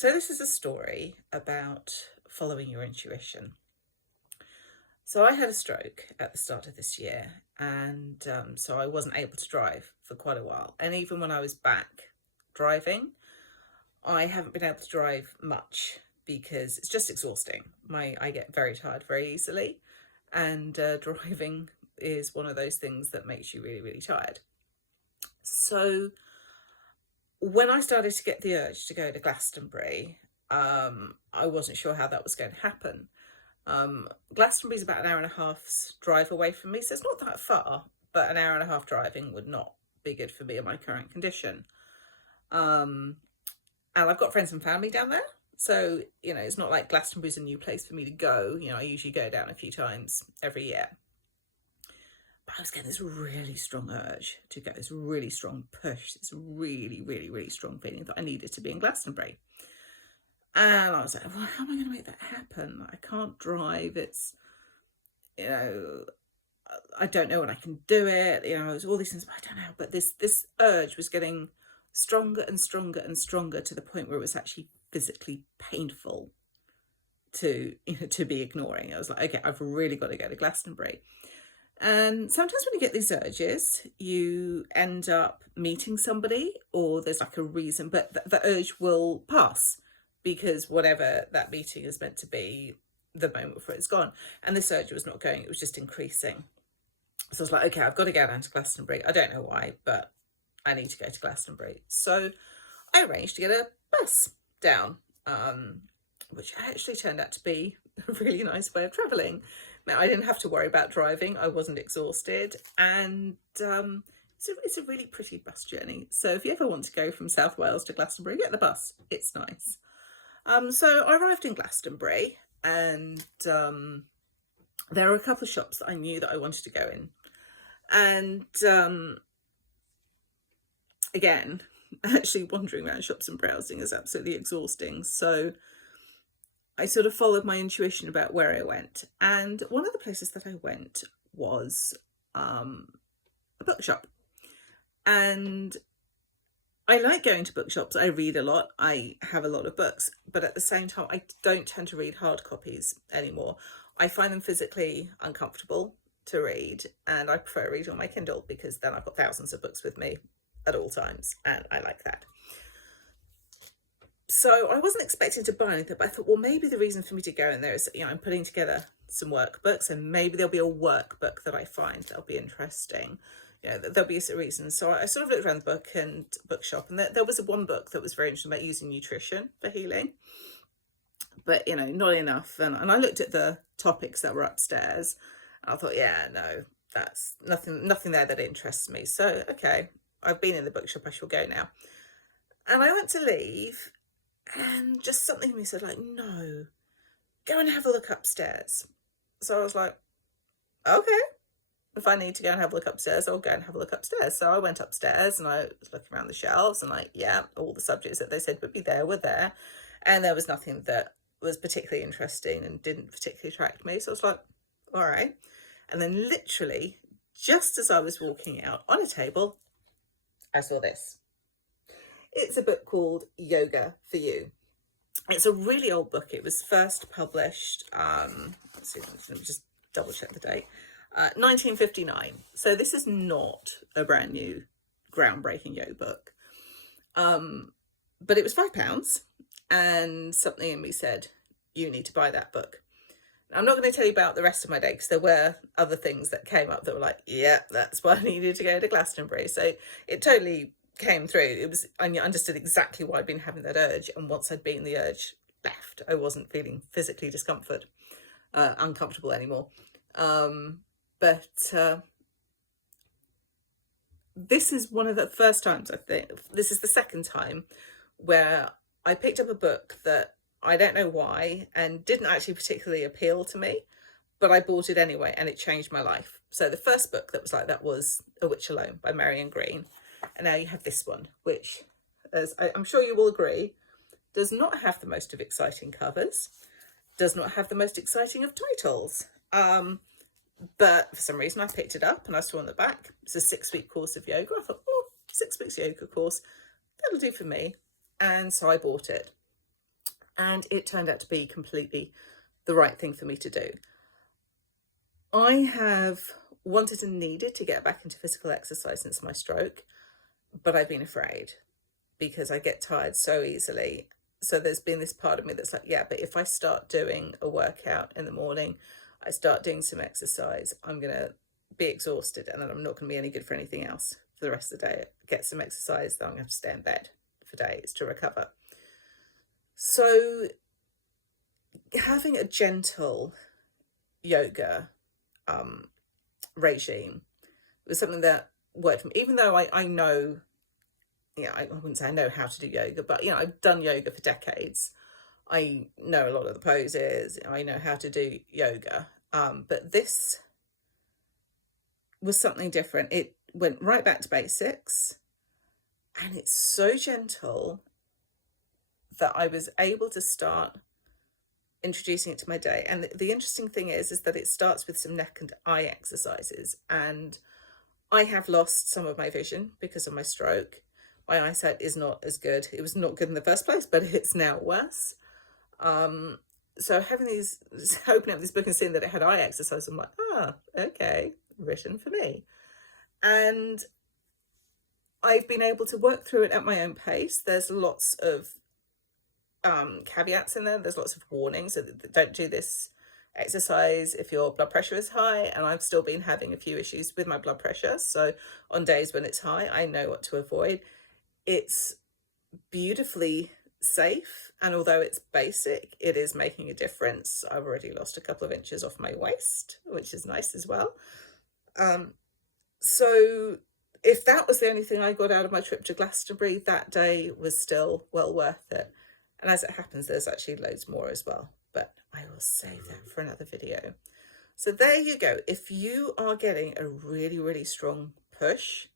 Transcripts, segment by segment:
So this is a story about following your intuition. So I had a stroke at the start of this year, and so I wasn't able to drive for quite a while. And even when I was back driving, I haven't been able to drive much because it's just exhausting. I get very tired very easily, and driving is one of those things that makes you really, really tired. So when I started to get the urge to go to Glastonbury, I wasn't sure how that was going to happen. Glastonbury's about an hour and a half's drive away from me, so it's not that far, but an hour and a half driving would not be good for me in my current condition. And I've got friends and family down there, so, it's not like Glastonbury's a new place for me to go. I usually go down a few times every year. But I was getting this really strong urge to go, this really strong push, this really, really, really strong feeling that I needed to be in Glastonbury. And I was like, well, how am I going to make that happen? I can't drive. It's, I don't know when I can do it. There's all these things, but I don't know. But this urge was getting stronger and stronger and stronger to the point where it was actually physically painful to be ignoring. I was like, okay, I've really got to go to Glastonbury. And sometimes when you get these urges, you end up meeting somebody, or there's like a reason, but the urge will pass, because whatever that meeting is meant to be, the moment before it's gone. And this urge was not going, it was just increasing. So I was like, okay, I've got to go down to Glastonbury. I don't know why, but I need to go to Glastonbury. So I arranged to get a bus down, which actually turned out to be a really nice way of travelling. Now, I didn't have to worry about driving. I wasn't exhausted. And it's a really pretty bus journey. So if you ever want to go from South Wales to Glastonbury, get the bus. It's nice. So I arrived in Glastonbury, and there were a couple of shops that I knew that I wanted to go in. And again, actually wandering around shops and browsing is absolutely exhausting. So I sort of followed my intuition about where I went. And one of the places that I went was a bookshop. And I like going to bookshops. I read a lot. I have a lot of books, but at the same time, I don't tend to read hard copies anymore. I find them physically uncomfortable to read, and I prefer reading on my Kindle, because then I've got thousands of books with me at all times, and I like that. So I wasn't expecting to buy anything, but I thought, well, maybe the reason for me to go in there is, I'm putting together some workbooks, and maybe there'll be a workbook that I find that'll be interesting. There'll be a reason. So I sort of looked around the bookshop, and there was one book that was very interesting about using nutrition for healing, but not enough. And I looked at the topics that were upstairs, and I thought, yeah, no, that's nothing there that interests me. So okay, I've been in the bookshop, I shall go now. And I went to leave, and just something in me said, like, no, go and have a look upstairs. So I was like, okay, if I need to go and have a look upstairs, I'll go and have a look upstairs. So I went upstairs, and I was looking around the shelves, and all the subjects that they said would be there were there. And there was nothing that was particularly interesting and didn't particularly attract me. So I was like, all right. And then literally, just as I was walking out on a table, I saw this. It's a book called Yoga for You. It's a really old book. It was first published, let me just double check the date, 1959. So this is not a brand new groundbreaking yoga book. But it was £5, and something in me said, you need to buy that book. Now, I'm not going to tell you about the rest of my day, because there were other things that came up that were like, yeah, that's why I needed to go to Glastonbury. So it totally came through. I understood exactly why I'd been having that urge, and once I'd been, the urge left. I wasn't feeling physically uncomfortable anymore. But this is one of the first times, I think, this is the second time, where I picked up a book that I don't know why, and didn't actually particularly appeal to me, but I bought it anyway, and it changed my life. So the first book that was like that was A Witch Alone by Marion Green. And now you have this one, which, as I'm sure you will agree, does not have the most of exciting covers, does not have the most exciting of titles. But for some reason I picked it up, and I saw on the back, it's a 6-week course of yoga. I thought, 6 weeks yoga course, that'll do for me. And so I bought it. And it turned out to be completely the right thing for me to do. I have wanted and needed to get back into physical exercise since my stroke, but I've been afraid because I get tired so easily. So there's been this part of me that's like, yeah, but if I start doing a workout in the morning, I start doing some exercise, I'm going to be exhausted and then I'm not going to be any good for anything else for the rest of the day. Get some exercise, then I'm going to have to stay in bed for days to recover. So having a gentle yoga regime was something that worked for me, even though I know, I wouldn't say I know how to do yoga, but I've done yoga for decades. I know a lot of the poses, I know how to do yoga, but this was something different. It went right back to basics, and it's so gentle that I was able to start introducing it to my day. And the interesting thing is that it starts with some neck and eye exercises, and I have lost some of my vision because of my stroke. My eyesight is not as good. It was not good in the first place, but it's now worse. So opening up this book and seeing that it had eye exercise, I'm like, okay, written for me. And I've been able to work through it at my own pace. There's lots of caveats in there. There's lots of warnings that don't do this exercise if your blood pressure is high, and I've still been having a few issues with my blood pressure. So on days when it's high, I know what to avoid. It's beautifully safe, and although it's basic, it is making a difference. I've already lost a couple of inches off my waist, which is nice as well. So if that was the only thing I got out of my trip to Glastonbury, that day was still well worth it. And as it happens, there's actually loads more as well, but I will save that for another video. So there you go. If you are getting a really, really strong push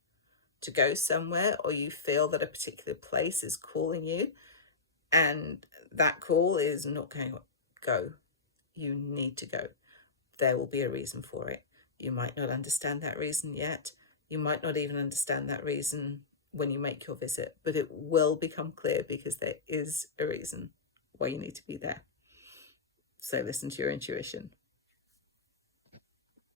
to go somewhere, or you feel that a particular place is calling you and that call is not going to go, you need to go. There will be a reason for it. You might not understand that reason yet. You might not even understand that reason when you make your visit, but it will become clear because there is a reason why you need to be there. So listen to your intuition.